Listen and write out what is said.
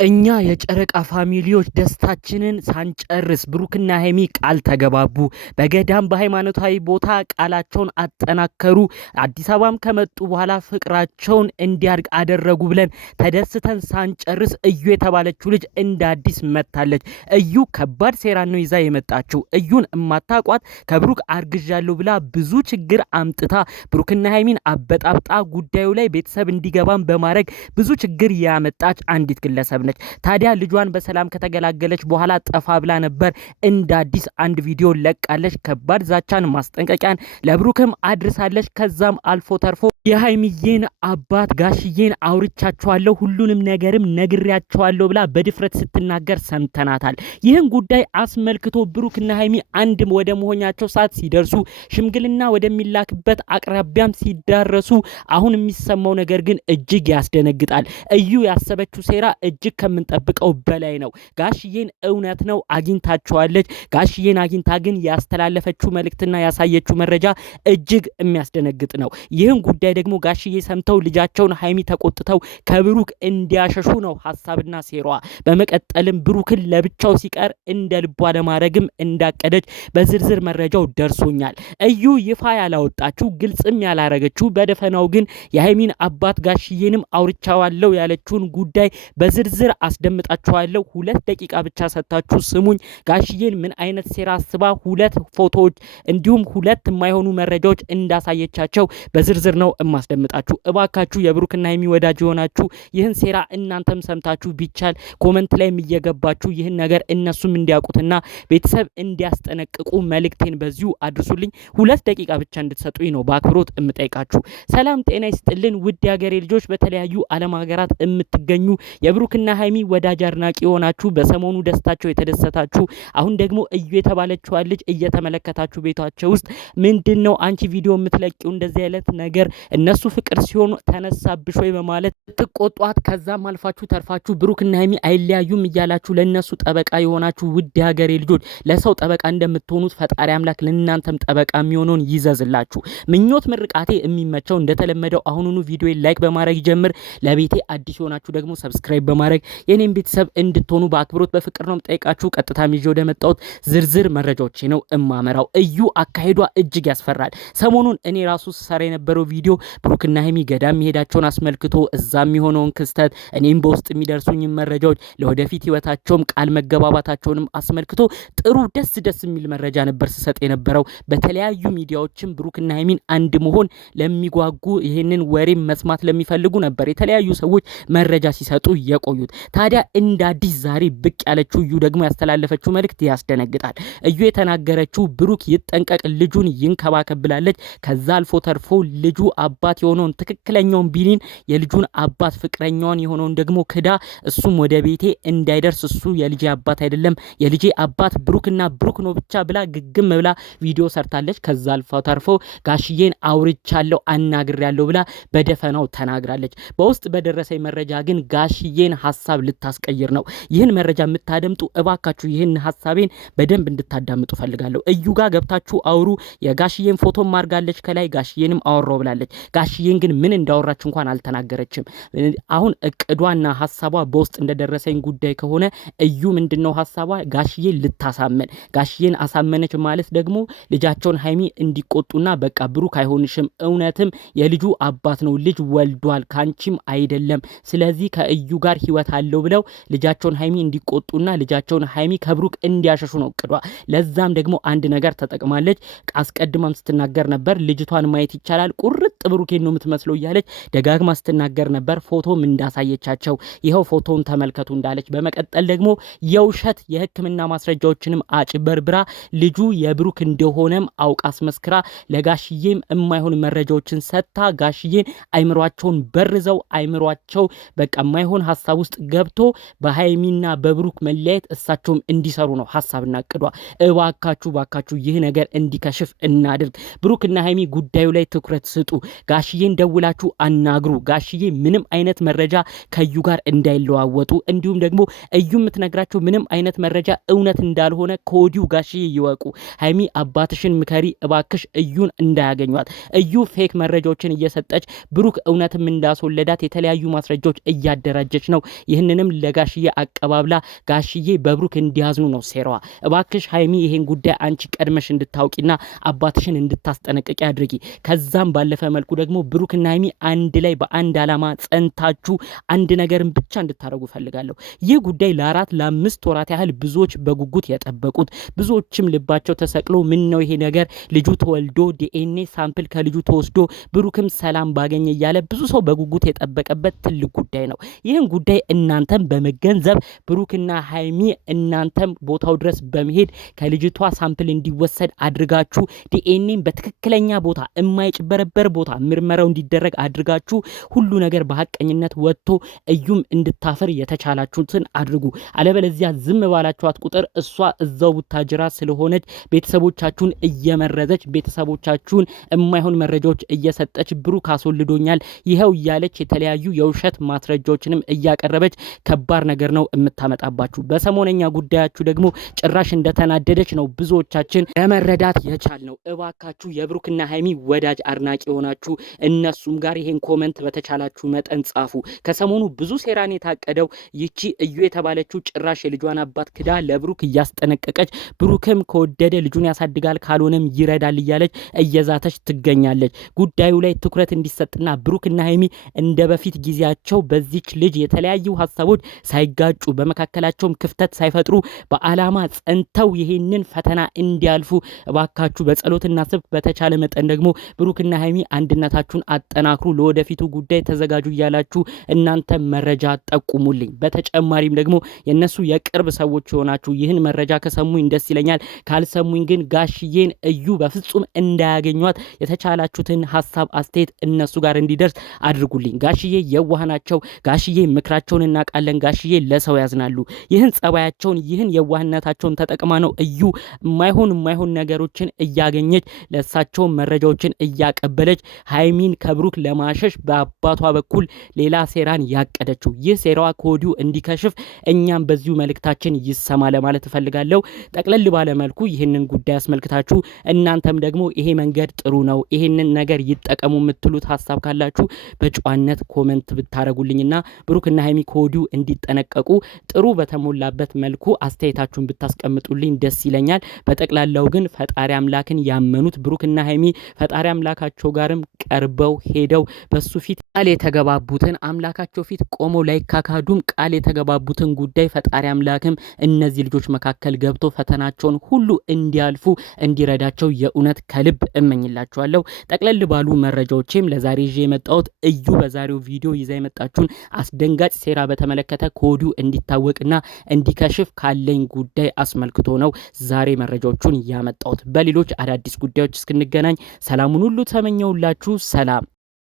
እኛ የጨረቃ ፋሚሊዎች ደስታችንን ሳንጨርስ ብሩክና ሀይሚ ቃል ተገባቡ። በገዳም በሃይማኖታዊ ቦታ ቃላቸውን አጠናከሩ። አዲስ አበባም ከመጡ በኋላ ፍቅራቸውን እንዲያድግ አደረጉ ብለን ተደስተን ሳንጨርስ እዩ የተባለችው ልጅ እንደ አዲስ መታለች። እዩ ከባድ ሴራ ነው ይዛ የመጣችው። እዩን እማታቋት ከብሩክ አርግዣለሁ ብላ ብዙ ችግር አምጥታ ብሩክና ሀይሚን አበጣብጣ ጉዳዩ ላይ ቤተሰብ እንዲገባም በማድረግ ብዙ ችግር ያመጣች አንዲት ግለሰብ ነች። ታዲያ ልጇን በሰላም ከተገላገለች በኋላ ጠፋ ብላ ነበር። እንደ አዲስ አንድ ቪዲዮ ለቃለች። ከባድ ዛቻን ማስጠንቀቂያን ለብሩክም አድርሳለች። ከዛም አልፎ ተርፎ የሀይሚዬን አባት ጋሽዬን አውርቻቸዋለሁ ሁሉንም ነገርም ነግሬያቸዋለሁ ብላ በድፍረት ስትናገር ሰምተናታል። ይህን ጉዳይ አስመልክቶ ብሩክና ሀይሚ አንድ ወደ መሆኛቸው ሰዓት ሲደርሱ ሽምግልና ወደሚላክበት አቅራቢያም ሲዳረሱ አሁን የሚሰማው ነገር ግን እጅግ ያስደነግጣል። እዩ ያሰበችው ሴራ እጅግ ከምንጠብቀው በላይ ነው። ጋሽዬን እውነት ነው አግኝታቸዋለች። ጋሽዬን አግኝታ ግን ያስተላለፈችው መልእክትና ያሳየችው መረጃ እጅግ የሚያስደነግጥ ነው። ይህን ጉዳይ ደግሞ ጋሽዬ ሰምተው ልጃቸውን ሀይሚ ተቆጥተው ከብሩክ እንዲያሸሹ ነው ሀሳብና ሴሯ። በመቀጠልም ብሩክን ለብቻው ሲቀር እንደ ልቧ ለማድረግም እንዳቀደች በዝርዝር መረጃው ደርሶኛል። እዩ ይፋ ያላወጣችው ግልጽም ያላረገችው በደፈናው ግን የሀይሚን አባት ጋሽዬንም አውርቻዋለሁ ያለችውን ጉዳይ በዝርዝር አስደምጣችኋለሁ። 2 ደቂቃ ብቻ ሰጣችሁ ስሙኝ። ጋሽዬን ምን አይነት ሴራ አስባ 2 ፎቶዎች እንዲሁም 2 የማይሆኑ መረጃዎች እንዳሳየቻቸው በዝርዝር ነው እማስደምጣችሁ። እባካችሁ የብሩክና ሀይሚ ወዳጅ የሆናችሁ ይህን ሴራ እናንተም ሰምታችሁ ቢቻል ኮመንት ላይ እየገባችሁ ይህን ነገር እነሱም እንዲያውቁትና ቤተሰብ እንዲያስጠነቅቁ መልእክቴን በዚሁ አድርሱልኝ። 2 ደቂቃ ብቻ እንድትሰጡኝ ነው በአክብሮት እምጠይቃችሁ። ሰላም ጤና ይስጥልን ውድ የሀገሬ ልጆች፣ በተለያዩ ዓለም ሀገራት የምትገኙ የብሩክና ሀይሚ ወዳጅ አድናቂ የሆናችሁ በሰሞኑ ደስታቸው የተደሰታችሁ አሁን ደግሞ እዩ የተባለችዋን ልጅ እየተመለከታችሁ ቤታቸው ውስጥ ምንድነው አንቺ ቪዲዮ የምትለቂው እንደዚህ አይነት ነገር እነሱ ፍቅር ሲሆኑ ተነሳብሽ ወይ በማለት ትቆጧት፣ ከዛም አልፋችሁ ተርፋችሁ ብሩክና ሀይሚ አይለያዩም እያላችሁ ለነሱ ጠበቃ የሆናችሁ ውድ የሀገሬ ልጆች፣ ለሰው ጠበቃ እንደምትሆኑት ፈጣሪ አምላክ ለእናንተም ጠበቃ የሚሆነውን ይዘዝላችሁ። ምኞት ምርቃቴ የሚመቸው እንደተለመደው አሁኑኑ ቪዲዮ ላይክ በማድረግ ጀምር። ለቤቴ አዲስ የሆናችሁ ደግሞ ሰብስክራይብ በማድረግ የኔም ቤተሰብ እንድትሆኑ በአክብሮት በፍቅር ነው ጠይቃችሁ። ቀጥታ ይዤ ወደ መጣሁት ዝርዝር መረጃዎች ነው እማመራው። እዩ አካሄዷ እጅግ ያስፈራል። ሰሞኑን እኔ ራሱ ሰራ የነበረው ቪዲዮ ብሩክና ሀይሚ ገዳም መሄዳቸውን አስመልክቶ እዛም የሚሆነውን ክስተት እኔም በውስጥ የሚደርሱኝ መረጃዎች ለወደፊት ህይወታቸውም ቃል መገባባታቸውንም አስመልክቶ ጥሩ ደስ የሚል መረጃ ነበር ስሰጥ የነበረው። በተለያዩ ሚዲያዎችም ብሩክና ሀይሚን አንድ መሆን ለሚጓጉ ይሄንን ወሬ መስማት ለሚፈልጉ ነበር የተለያዩ ሰዎች መረጃ ሲሰጡ የቆዩት። ታዲያ እንደ አዲስ ዛሬ ብቅ ያለችው እዩ ደግሞ ያስተላለፈችው መልእክት ያስደነግጣል። እዩ የተናገረችው ብሩክ ይጠንቀቅ፣ ልጁን ይንከባከብ ብላለች። ከዛ አልፎ ተርፎ ልጁ አባት የሆነውን ትክክለኛውን ቢኒን የልጁን አባት ፍቅረኛውን የሆነውን ደግሞ ክዳ እሱም ወደ ቤቴ እንዳይደርስ እሱ የልጄ አባት አይደለም የልጄ አባት ብሩክና ብሩክ ነው ብቻ ብላ ግግም ብላ ቪዲዮ ሰርታለች። ከዛ አልፎ ተርፎ ጋሽዬን አውርቻለሁ አናግሬያለሁ ብላ በደፈናው ተናግራለች። በውስጥ በደረሰኝ መረጃ ግን ጋሽዬን ሐሳብ ልታስቀይር ነው። ይህን መረጃ የምታደምጡ እባካችሁ ይህን ሐሳቤን በደንብ እንድታዳምጡ ፈልጋለሁ። እዩ ጋር ገብታችሁ አውሩ። የጋሽዬን ፎቶ ማርጋለች ከላይ ጋሽዬንም አወራው ብላለች። ጋሽዬን ግን ምን እንዳወራች እንኳን አልተናገረችም። አሁን እቅዷና ሐሳቧ በውስጥ እንደደረሰኝ ጉዳይ ከሆነ እዩ ምንድነው ሐሳቧ? ጋሽዬን ልታሳመን። ጋሽዬን አሳመነች ማለት ደግሞ ልጃቸውን ሀይሚ እንዲቆጡና በቃ ብሩክ አይሆንሽም፣ እውነትም የልጁ አባት ነው፣ ልጅ ወልዷል፣ ካንቺም አይደለም፣ ስለዚህ ከእዩ ጋር ህይወት አለው ብለው ልጃቸውን ሀይሚ እንዲቆጡና ልጃቸውን ሀይሚ ከብሩክ እንዲያሸሹ ነው እቅዷ። ለዛም ደግሞ አንድ ነገር ተጠቅማለች። አስቀድማም ስትናገር ነበር ልጅቷን ማየት ይቻላል፣ ቁርጥ ብሩኬን ነው የምትመስለው እያለች ደጋግማ ስትናገር ነበር። ፎቶም እንዳሳየቻቸው ይኸው ፎቶውን ተመልከቱ እንዳለች፣ በመቀጠል ደግሞ የውሸት የሕክምና ማስረጃዎችንም አጭበርብራ ልጁ የብሩክ እንደሆነም አውቃ አስመስክራ ለጋሽዬም የማይሆን መረጃዎችን ሰጥታ ጋሽዬን አይምሯቸውን በርዘው አይምሯቸው በቃ የማይሆን ሐሳብ ውስጥ ገብቶ በሃይሚና በብሩክ መለያየት እሳቸውም እንዲሰሩ ነው ሐሳብና እቅዷ። እባካችሁ ይህ ነገር እንዲከሽፍ እናድርግ። ብሩክና ሃይሚ ጉዳዩ ላይ ትኩረት ስጡ። ጋሽዬን ደውላችሁ አናግሩ። ጋሽዬ ምንም አይነት መረጃ ከዩ ጋር እንዳይለዋወጡ፣ እንዲሁም ደግሞ እዩ የምትነግራቸው ምንም አይነት መረጃ እውነት እንዳልሆነ ከወዲሁ ጋሽዬ ይወቁ። ሃይሚ አባትሽን ምከሪ እባክሽ፣ እዩን እንዳያገኟት። እዩ ፌክ መረጃዎችን እየሰጠች ብሩክ እውነትም እንዳስወለዳት የተለያዩ ማስረጃዎች እያደራጀች ነው። ይህንንም ለጋሽዬ አቀባብላ ጋሽዬ በብሩክ እንዲያዝኑ ነው ሴራዋ። እባክሽ ሃይሚ ይሄን ጉዳይ አንቺ ቀድመሽ እንድታውቂና አባትሽን እንድታስጠነቅቂ አድርጊ። ከዛም ባለፈ መልኩ ደግሞ ብሩክና ሃይሚ አንድ ላይ በአንድ ዓላማ ጸንታችሁ አንድ ነገርን ብቻ እንድታረጉ ፈልጋለሁ። ይህ ጉዳይ ለ4-5 ወራት ያህል ብዙዎች በጉጉት የጠበቁት ብዙዎችም ልባቸው ተሰቅሎ ምን ነው ይሄ ነገር ልጁ ተወልዶ ዲኤንኤ ሳምፕል ከልጁ ተወስዶ ብሩክም ሰላም ባገኘ እያለ ብዙ ሰው በጉጉት የጠበቀበት ትልቅ ጉዳይ ነው። ይህን ጉዳይ እናንተም በመገንዘብ ብሩክና ሃይሚ እናንተም ቦታው ድረስ በመሄድ ከልጅቷ ሳምፕል እንዲወሰድ አድርጋችሁ ዲኤንኤን በትክክለኛ ቦታ የማይጭበረበር ቦታ ምርመራው እንዲደረግ አድርጋችሁ ሁሉ ነገር በሐቀኝነት ወጥቶ እዩም እንድታፈር የተቻላችሁትን አድርጉ። አለበለዚያ ዝም ባላችኋት ቁጥር እሷ እዛው ቡታጅራ ስለሆነች ቤተሰቦቻችሁን እየመረዘች ቤተሰቦቻችሁን የማይሆን መረጃዎች እየሰጠች ብሩክ አስወልዶኛል ይሄው እያለች የተለያዩ የውሸት ማስረጃዎችንም እያቀረበች ከባድ ነገር ነው የምታመጣባችሁ። በሰሞነኛ ጉዳያችሁ ደግሞ ጭራሽ እንደተናደደች ነው ብዙዎቻችን ለመረዳት የቻልነው። እባካችሁ የብሩክና ሃይሚ ወዳጅ አድናቂ ሆናችሁ እነሱም ጋር ይሄን ኮመንት በተቻላችሁ መጠን ጻፉ። ከሰሞኑ ብዙ ሴራን የታቀደው ይቺ እዩ የተባለችው ጭራሽ የልጇን አባት ክዳ ለብሩክ እያስጠነቀቀች ብሩክም ከወደደ ልጁን ያሳድጋል ካልሆነም ይረዳል እያለች እየዛተች ትገኛለች። ጉዳዩ ላይ ትኩረት እንዲሰጥና ብሩክና ሃይሚ እንደ በፊት ጊዜያቸው በዚች ልጅ የተለያዩ ሀሳቦች ሳይጋጩ በመካከላቸውም ክፍተት ሳይፈጥሩ በአላማ ጸንተው ይሄንን ፈተና እንዲያልፉ እባካችሁ በጸሎት እናስብ። በተቻለ መጠን ደግሞ ብሩክና ሃይሚ አንድነታችሁን አጠናክሩ፣ ለወደፊቱ ጉዳይ ተዘጋጁ እያላችሁ እናንተ መረጃ ጠቁሙልኝ። በተጨማሪም ደግሞ የነሱ የቅርብ ሰዎች ሆናችሁ ይህን መረጃ ከሰሙኝ ደስ ይለኛል። ካልሰሙኝ ግን ጋሽዬን እዩ በፍጹም እንዳያገኟት የተቻላችሁትን ሀሳብ አስተያየት እነሱ ጋር እንዲደርስ አድርጉልኝ። ጋሽዬ የዋህ ናቸው። ጋሽዬ ምክራቸውን እናውቃለን። ጋሽዬ ለሰው ያዝናሉ። ይህን ጸባያቸውን ይህን የዋህነታቸውን ተጠቅማ ነው እዩ የማይሆን ነገሮችን እያገኘች ለእሳቸው መረጃዎችን እያቀበለች ሃይሚን ከብሩክ ለማሸሽ በአባቷ በኩል ሌላ ሴራን ያቀደችው። ይህ ሴራዋ ከወዲሁ እንዲከሽፍ እኛም በዚሁ መልእክታችን ይሰማ ለማለት እፈልጋለሁ። ጠቅለል ባለ መልኩ ይህንን ጉዳይ አስመልክታችሁ እናንተም ደግሞ ይሄ መንገድ ጥሩ ነው ይሄንን ነገር ይጠቀሙ የምትሉት ሀሳብ ካላችሁ በጨዋነት ኮመንት ብታረጉልኝና ብሩክና ሃይሚ ከወዲሁ እንዲጠነቀቁ ጥሩ በተሞላበት መልኩ አስተያየታችሁን ብታስቀምጡልኝ ደስ ይለኛል። በጠቅላላው ግን ፈጣሪ አምላክን ያመኑት ብሩክና ሃይሚ ፈጣሪ አምላካቸው ጋርም ቀርበው ሄደው በሱ ፊት ቃል የተገባቡትን አምላካቸው ፊት ቆመው ላይካካዱም ቃል የተገባቡትን ጉዳይ ፈጣሪ አምላክም እነዚህ ልጆች መካከል ገብቶ ፈተናቸውን ሁሉ እንዲያልፉ እንዲረዳቸው የእውነት ከልብ እመኝላችኋለሁ። ጠቅለል ባሉ መረጃዎችም ለዛሬ ይዤ የመጣሁት እዩ በዛሬው ቪዲዮ ይዛ የመጣችሁን አስደንጋጭ ሴራ በተመለከተ ከወዲሁ እንዲታወቅና እንዲከሽፍ ካለኝ ጉዳይ አስመልክቶ ነው ዛሬ መረጃዎቹን ያመጣሁት። በሌሎች አዳዲስ ጉዳዮች እስክንገናኝ ሰላሙን ሁሉ ተመኘውላችሁ። ሰላም።